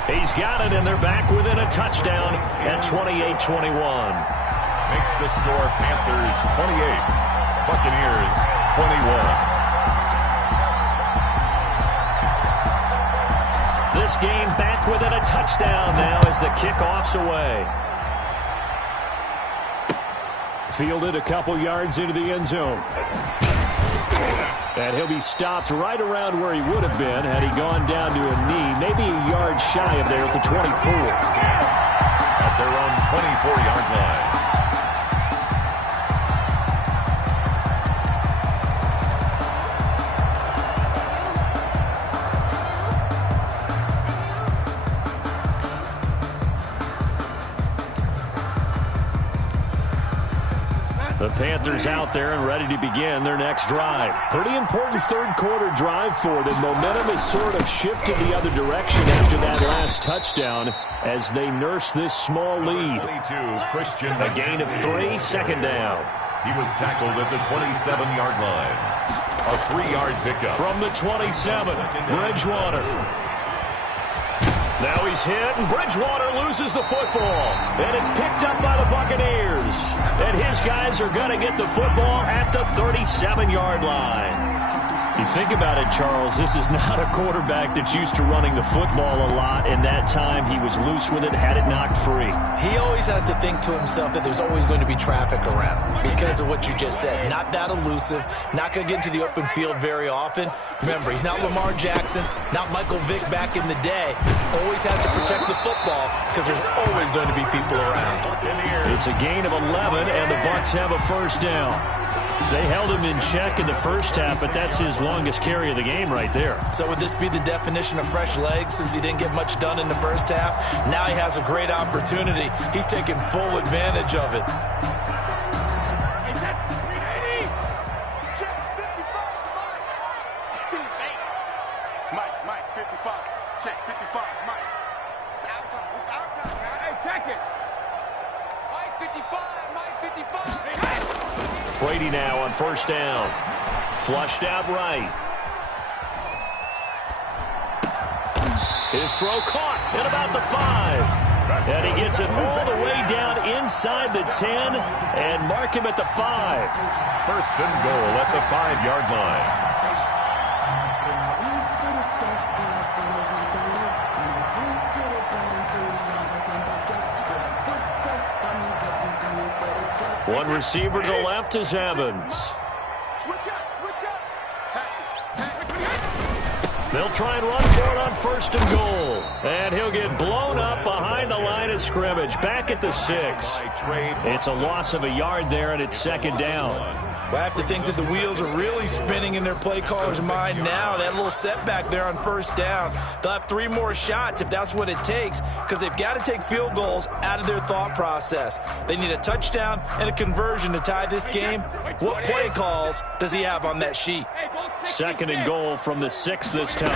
He's got it, and they're back within a touchdown at 28-21. Makes the score Panthers 28, Buccaneers 21. This game back within a touchdown now as the kickoff's away. Fielded a couple yards into the end zone. And he'll be stopped right around where he would have been had he gone down to a knee, maybe a yard shy of there at the 24. At their own 24-yard line. The Panthers out there and ready to begin their next drive. Pretty important third-quarter drive for them. Momentum has sort of shifted the other direction after that last touchdown as they nurse this small lead. A gain of 3, second down. He was tackled at the 27-yard line. A 3-yard pickup. From the 27, Bridgewater. Now he's hit, and Bridgewater loses the football. And it's picked up by the Buccaneers. And his guys are going to get the football at the 37-yard line. You think about it, Charles, this is not a quarterback that's used to running the football a lot, and that time he was loose with it, had it knocked free. He always has to think to himself that there's always going to be traffic around because of what you just said. Not that elusive, not going to get into the open field very often. Remember, he's not Lamar Jackson, not Michael Vick back in the day. Always has to protect the football because there's always going to be people around. It's a gain of 11, and the Bucs have a first down. They held him in check in the first half, but that's his longest carry of the game right there. So would this be the definition of fresh legs since he didn't get much done in the first half? Now he has a great opportunity. He's taking full advantage of it. Mike, 55. Check, 55, Mike. It's our time. It's our time, man. Hey, check it. Mike, 55. Mike, 55. Brady now on first down. Flushed out right. His throw caught at about the 5. And he gets it all the way down inside the 10 and mark him at the 5. First and goal at the 5-yard line. One receiver to the left is Evans. Switch up. They'll try and run for it on first and goal. And he'll get blown up behind the line of scrimmage. Back at the 6. It's a loss of a yard there, and it's second down. Well, I have to think that the wheels are really spinning in their play caller's mind now. That little setback there on first down. They'll have 3 more shots if that's what it takes because they've got to take field goals out of their thought process. They need a touchdown and a conversion to tie this game. What play calls does he have on that sheet? Second and goal from the 6 this time.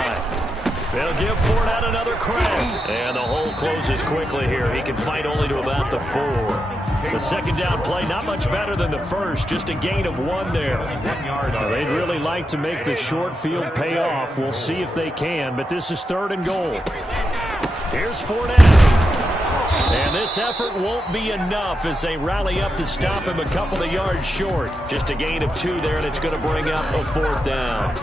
They'll give Fournette another crack. And the hole closes quickly here. He can fight only to about the 4. The second down play, not much better than the first. Just a gain of 1 there. They'd really like to make the short field pay off. We'll see if they can, but this is third and goal. Here's Fournette. And this effort won't be enough as they rally up to stop him a couple of yards short. Just a gain of 2 there, and it's going to bring up a 4th down.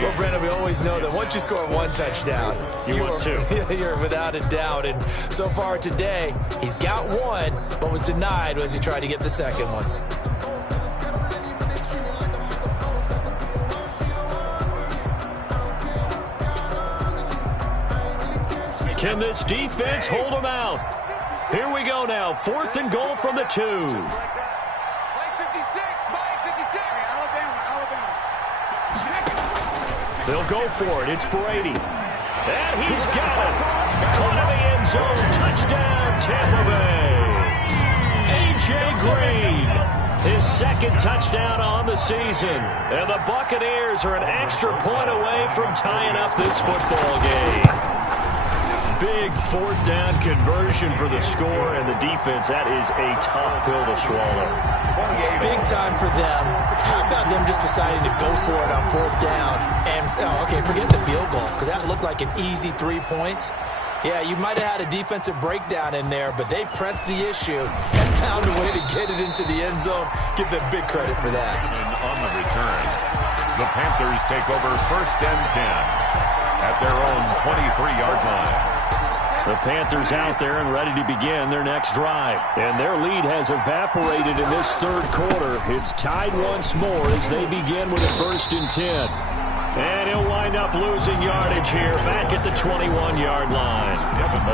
Well, Brandon, we always know that once you score 1 touchdown, you want 2. You're without a doubt. And so far today, he's got 1, but was denied as he tried to get the second one. Can this defense hold him out? Here we go now. 4th and goal from the 2. Mike 56. Mike 56. Alabama. They'll go for it. It's Brady. And he's got it. Caught in the end zone. Touchdown, Tampa Bay. A.J. Green. His second touchdown on the season. And the Buccaneers are an extra point away from tying up this football game. big fourth down conversion for the score, and the defense, that is a tough pill to swallow. Big time for them. How about them just deciding to go for it on fourth down? And, okay, forget the field goal, because that looked like an easy 3 points. Yeah, you might have had a defensive breakdown in there, but they pressed the issue and found a way to get it into the end zone. Give them big credit for that. On the return, the Panthers take over 1st and 10 at their own 23-yard line. The Panthers out there and ready to begin their next drive. And their lead has evaporated in this third quarter. It's tied once more as they begin with a 1st and 10. And he'll wind up losing yardage here back at the 21-yard line.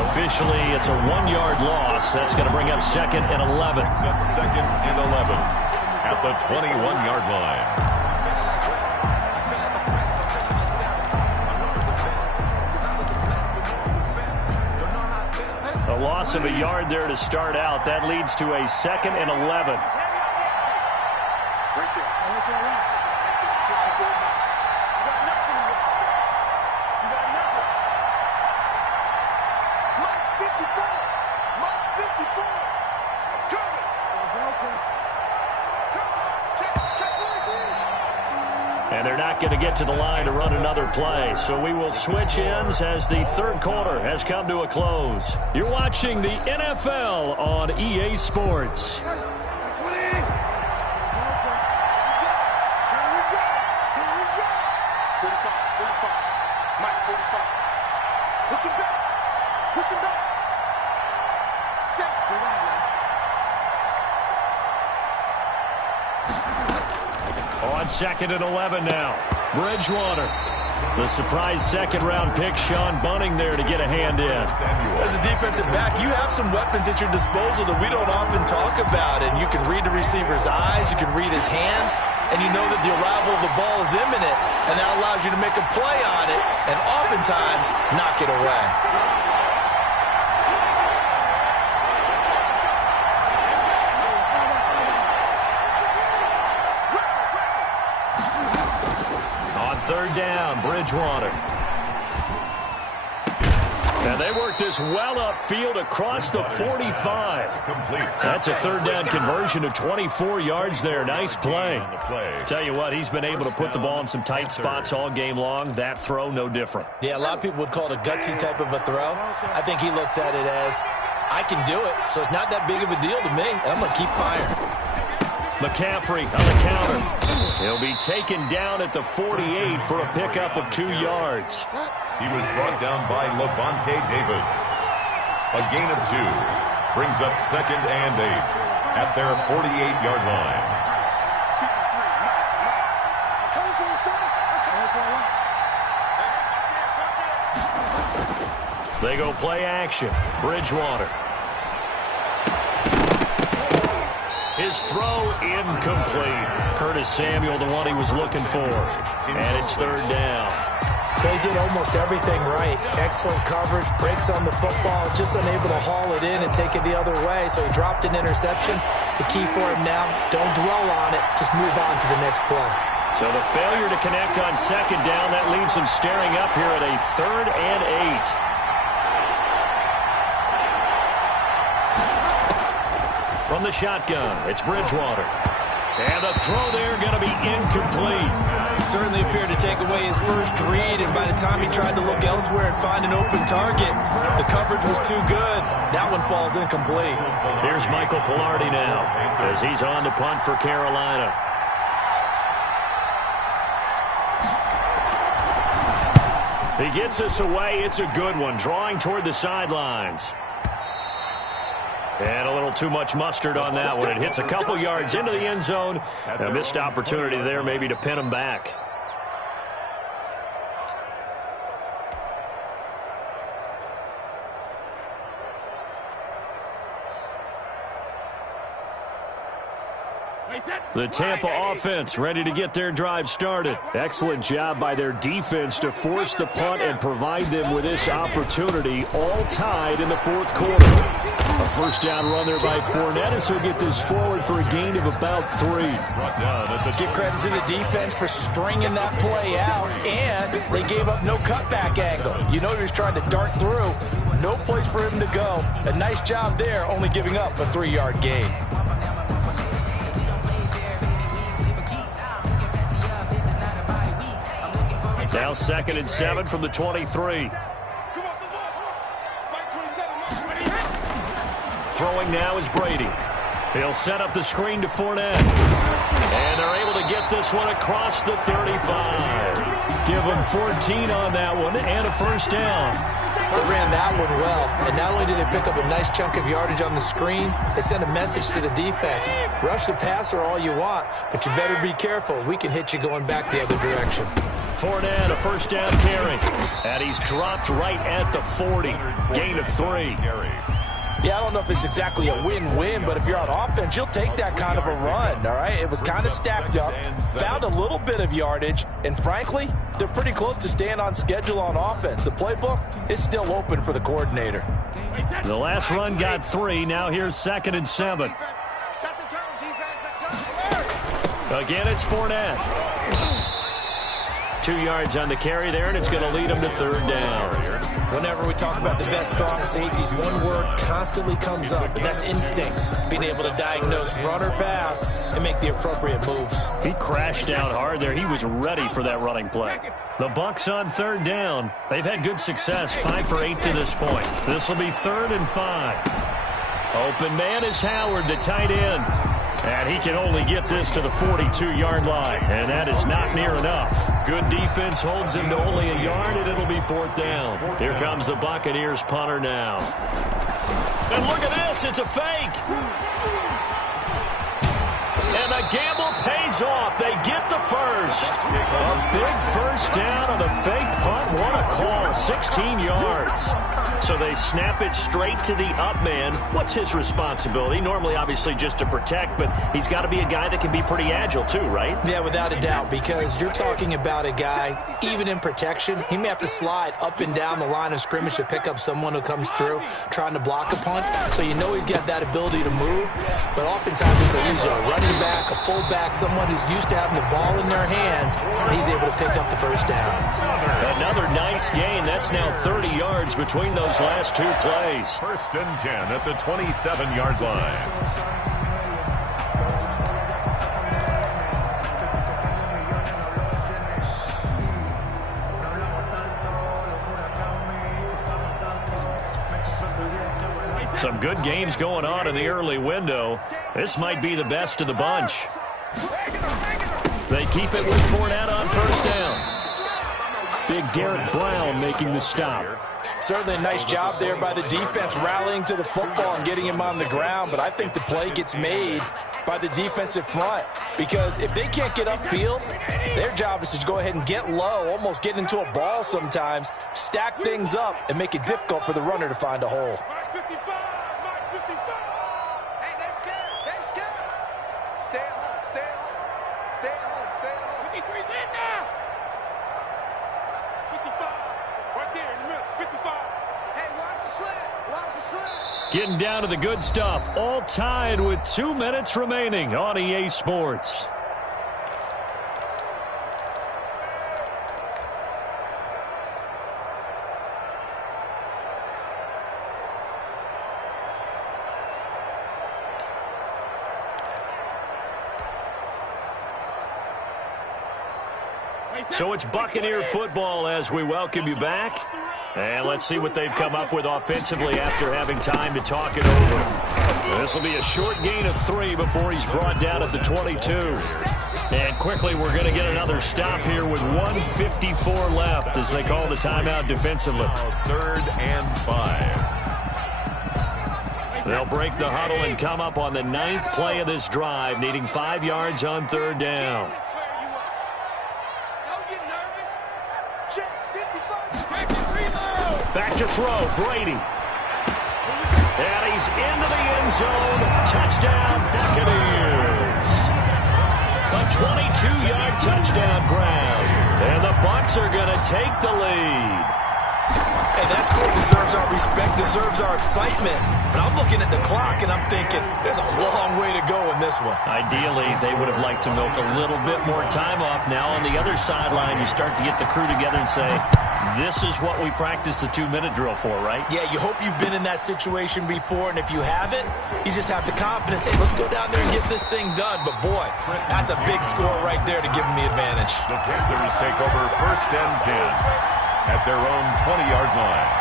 Officially, it's a 1-yard loss. That's going to bring up 2nd and 11. 2nd and 11 at the 21-yard line. A loss of a yard there to start out. That leads to a 2nd and 11. And they're not going to get to the line to run another play. So we will switch ends as the third quarter has come to a close. You're watching the NFL on EA Sports. On 2nd and 11 now. Bridgewater. The surprise second-round pick, Sean Bunting, there to get a hand in. As a defensive back, you have some weapons at your disposal that we don't often talk about. And you can read the receiver's eyes, you can read his hands, and you know that the arrival of the ball is imminent. And that allows you to make a play on it and oftentimes knock it away. Third down, Bridgewater. And they work this well upfield across the 45. Complete. That's a third down conversion of 24 yards there. Nice play. Tell you what, he's been able to put the ball in some tight spots all game long. That throw, no different. Yeah, a lot of people would call it a gutsy type of a throw. I think he looks at it as, I can do it, so it's not that big of a deal to me, and I'm going to keep firing. McCaffrey on the counter. He'll be taken down at the 48 for a pickup of 2 yards. He was brought down by Levante David. A gain of 2 brings up 2nd and 8 at their 48-yard line. They go play action. Bridgewater. His throw incomplete. Curtis Samuel, the one he was looking for. And it's third down. They did almost everything right. Excellent coverage, breaks on the football, just unable to haul it in and take it the other way. So he dropped an interception. The key for him now, don't dwell on it. Just move on to the next play. So the failure to connect on second down, that leaves him staring up here at a 3rd and 8. From the shotgun, it's Bridgewater. And the throw there going to be incomplete. Certainly appeared to take away his first read, and by the time he tried to look elsewhere and find an open target, the coverage was too good. That one falls incomplete. Here's Michael Pilardi now as he's on to punt for Carolina. He gets us away. It's a good one, drawing toward the sidelines. And a little too much mustard on that one. It hits a couple yards into the end zone. A missed opportunity there maybe to pin him back. The Tampa offense ready to get their drive started. Excellent job by their defense to force the punt and provide them with this opportunity, all tied in the fourth quarter. A first down run there by Fournette as he'll get this forward for a gain of about 3. Give credit to the defense for stringing that play out, and they gave up no cutback angle. You know he was trying to dart through. no place for him to go. A nice job there, only giving up a 3-yard gain. Now 2nd and 7 from the 23. Throwing now is Brady. He'll set up the screen to Fournette. And they're able to get this one across the 35. Give them 14 on that one and a first down. They ran that one well. And not only did they pick up a nice chunk of yardage on the screen, they sent a message to the defense. Rush the passer all you want, but you better be careful. We can hit you going back the other direction. Fournette, a first down carry. And he's dropped right at the 40. Gain of 3. Yeah, I don't know if it's exactly a win-win, but if you're on offense, you'll take that kind of a run, all right? It was kind of stacked up, found a little bit of yardage, and frankly, they're pretty close to staying on schedule on offense. The playbook is still open for the coordinator. The last run got 3. Now here's 2nd and 7. Again, it's Fournette. 2 yards on the carry there, and it's going to lead him to 3rd down. Whenever we talk about the best strong safeties, one word constantly comes up, and that's instincts. Being able to diagnose run or pass and make the appropriate moves. He crashed down hard there. He was ready for that running play. The Bucs on 3rd down. They've had good success, 5 for 8 to this point. This will be 3rd and 5. Open man is Howard, the tight end. And he can only get this to the 42-yard line, and that is not near enough. Good defense holds him to only a yard, and it'll be 4th down. Here comes the Buccaneers punter now. And look at this, it's a fake. And the gamble pays off. They get the first. A big first down on the fake punt. What a call, 16 yards. So they snap it straight to the up man. What's his responsibility? Normally, obviously, just to protect, but he's got to be a guy that can be pretty agile too, right? Yeah, without a doubt, because you're talking about a guy, even in protection, he may have to slide up and down the line of scrimmage to pick up someone who comes through trying to block a punt. So you know he's got that ability to move, but oftentimes it's usually a running back, a fullback, someone who's used to having the ball in their hands, and he's able to pick up the first down. Another nice gain. That's now 30 yards between those last 2 plays. 1st and 10 at the 27-yard line. Some good games going on in the early window. This might be the best of the bunch. They keep it with Fournette on first down. Big Derek Brown making the stop. Certainly a nice job there by the defense rallying to the football and getting him on the ground, but I think the play gets made by the defensive front because if they can't get upfield, their job is to go ahead and get low, almost get into a ball sometimes, stack things up, and make it difficult for the runner to find a hole. Getting down to the good stuff. All tied with 2 minutes remaining on EA Sports. So it's Buccaneer football as we welcome you back. And let's see what they've come up with offensively after having time to talk it over. This will be a short gain of 3 before he's brought down at the 22. And quickly we're going to get another stop here with 1:54 left as they call the timeout defensively. 3rd and 5. They'll break the huddle and come up on the 9th play of this drive, needing 5 yards on 3rd down. Back to throw, Brady. And he's into the end zone. Touchdown, Buccaneers. A 22-yard touchdown grab. And the Bucs are going to take the lead. And that score deserves our respect, deserves our excitement. But I'm looking at the clock, and I'm thinking, there's a long way to go in this one. Ideally, they would have liked to milk a little bit more time off. Now on the other sideline, you start to get the crew together and say, This is what we practiced the 2-minute drill for, right? Yeah, you hope you've been in that situation before, and if you haven't, you just have the confidence, hey, let's go down there and get this thing done. But, boy, that's a big score right there to give them the advantage. The Panthers take over 1st and 10 at their own 20-yard line.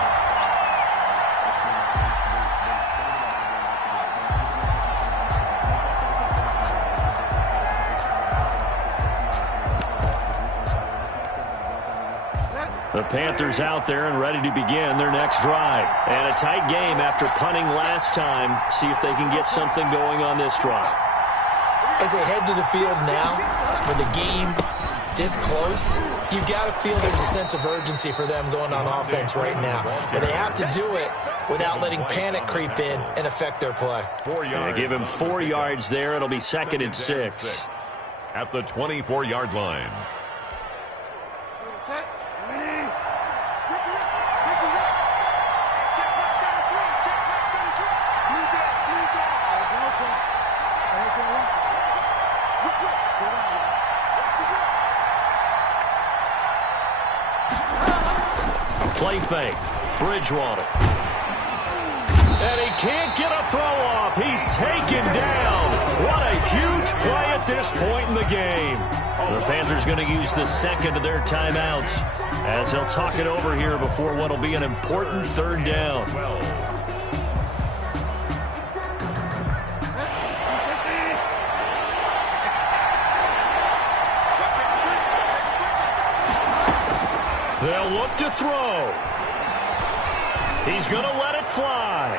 The Panthers out there and ready to begin their next drive. And a tight game after punting last time. See if they can get something going on this drive. As they head to the field now, with the game this close, you've got to feel there's a sense of urgency for them going on offense right now. But they have to do it without letting panic creep in and affect their play. Give him 4 yards there. It'll be 2nd and 6. At the 24-yard line. Play fake. Bridgewater. And he can't get a throw off. He's taken down. What a huge play at this point in the game. The Panthers going to use the 2nd of their timeouts as they'll talk it over here before what will be an important 3rd down. They'll look to throw. He's going to let it fly.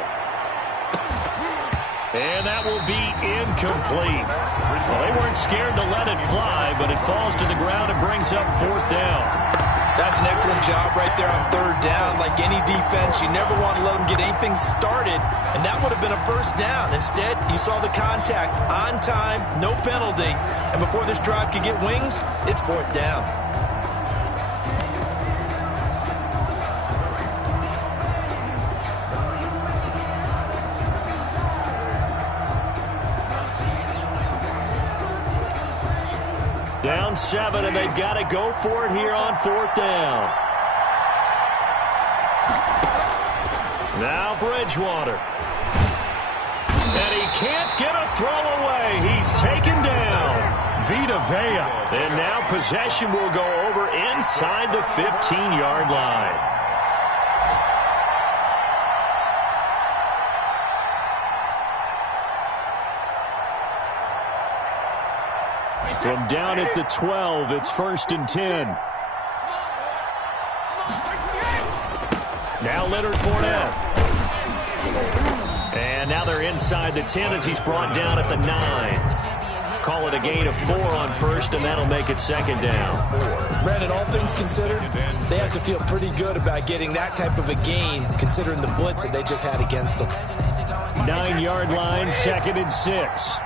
And that will be incomplete. Well, they weren't scared to let it fly, but it falls to the ground and brings up 4th down. That's an excellent job right there on 3rd down. Like any defense, you never want to let them get anything started, and that would have been a 1st down. Instead, you saw the contact on time, no penalty, and before this drive could get wings, it's 4th down. Down 7, and they've got to go for it here on 4th down. Now Bridgewater. And he can't get a throw away. He's taken down. Vita Vea. And now possession will go over inside the 15-yard line. From down at the 12, it's 1st and 10. Now Leonard Fournette. And now they're inside the 10 as he's brought down at the 9. Call it a gain of 4 on 1st, and that'll make it 2nd down. Brandon, all things considered, they have to feel pretty good about getting that type of a gain, considering the blitz that they just had against them. 9-yard line, 2nd and 6.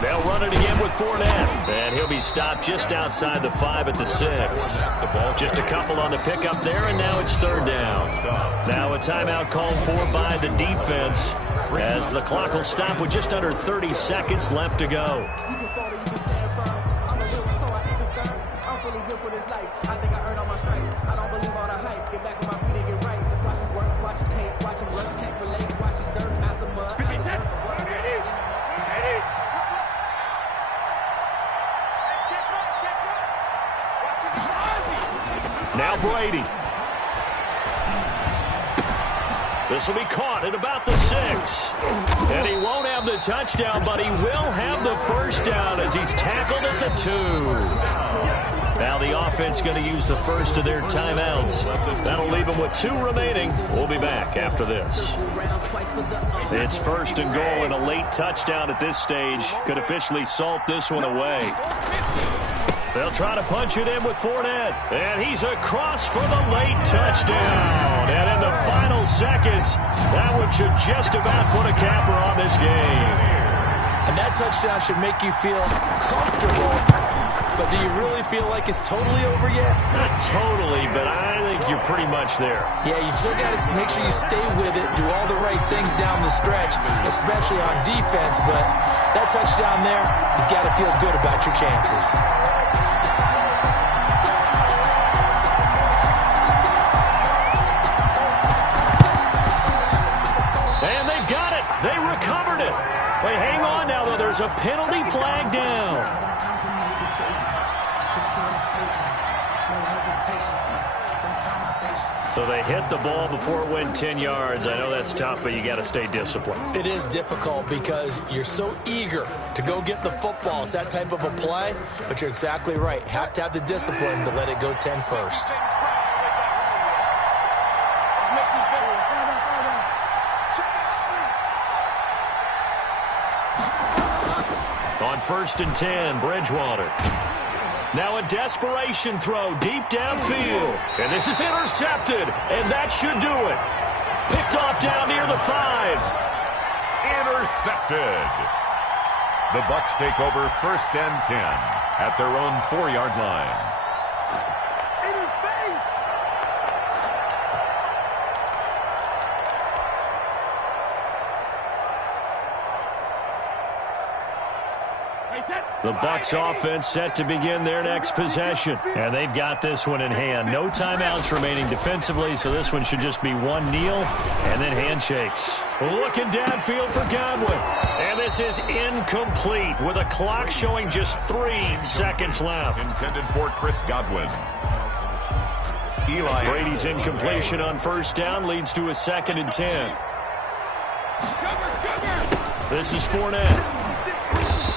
They'll run it again with Fournette. And he'll be stopped just outside the 5 at the 6. Just a couple on the pickup there, and now it's 3rd down. Now a timeout called for by the defense as the clock will stop with just under 30 seconds left to go. Now Brady. This will be caught at about the 6. And he won't have the touchdown, but he will have the 1st down as he's tackled at the 2. Now the offense going to use the 1st of their timeouts. That'll leave them with 2 remaining. We'll be back after this. It's 1st and goal, and a late touchdown at this stage could officially salt this one away. They'll try to punch it in with Fournette. And he's across for the late touchdown. And in the final seconds, that one should just about put a capper on this game. And that touchdown should make you feel comfortable. But do you really feel like it's totally over yet? Not totally, but I think you're pretty much there. Yeah, you've still got to make sure you stay with it, do all the right things down the stretch, especially on defense. But that touchdown there, you've got to feel good about your chances. there's a penalty flag down. So they hit the ball before it went 10 yards. I know that's tough, but you got to stay disciplined. It is difficult because you're so eager to go get the football. It's that type of a play, but you're exactly right. Have to have the discipline to let it go 10 first. On 1st and 10, Bridgewater. Now a desperation throw deep downfield. And this is intercepted, and that should do it. Picked off down near the 5. Intercepted. The Bucs take over 1st and 10 at their own 4-yard line. In his face! The Bucs offense set to begin their next possession. And they've got this one in hand. No timeouts remaining defensively, so this one should just be one kneel and then handshakes. Looking downfield for Godwin. And this is incomplete with a clock showing just 3 seconds left. Intended for Chris Godwin. Brady's incompletion on 1st down leads to a 2nd and 10. This is Fournette.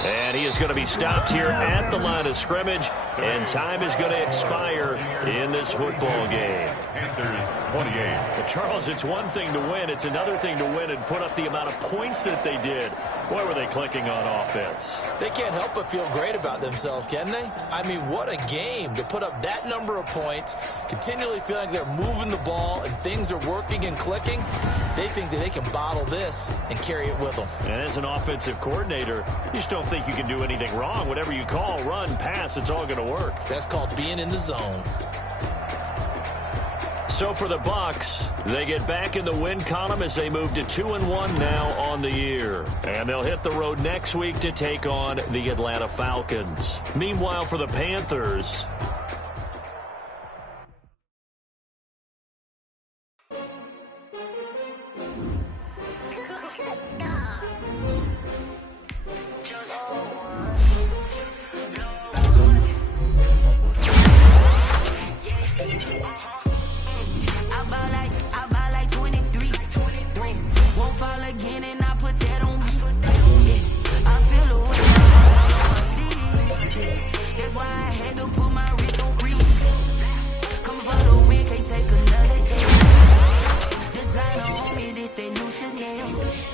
And he is going to be stopped here at the line of scrimmage, and time is going to expire in this football game. Panthers 28. But Charles, it's one thing to win. It's another thing to win and put up the amount of points that they did. Boy, were they clicking on offense. They can't help but feel great about themselves, can they? I mean, what a game to put up that number of points, continually feel like they're moving the ball and things are working and clicking. They think that they can bottle this and carry it with them. And as an offensive coordinator, you just don't think you can do anything wrong. Whatever you call, run, pass, it's all going to work. That's called being in the zone. So for the Bucs, they get back in the win column as they move to 2-1 now on the year. And they'll hit the road next week to take on the Atlanta Falcons. Meanwhile, for the Panthers, Designer on me, this they new Chanel.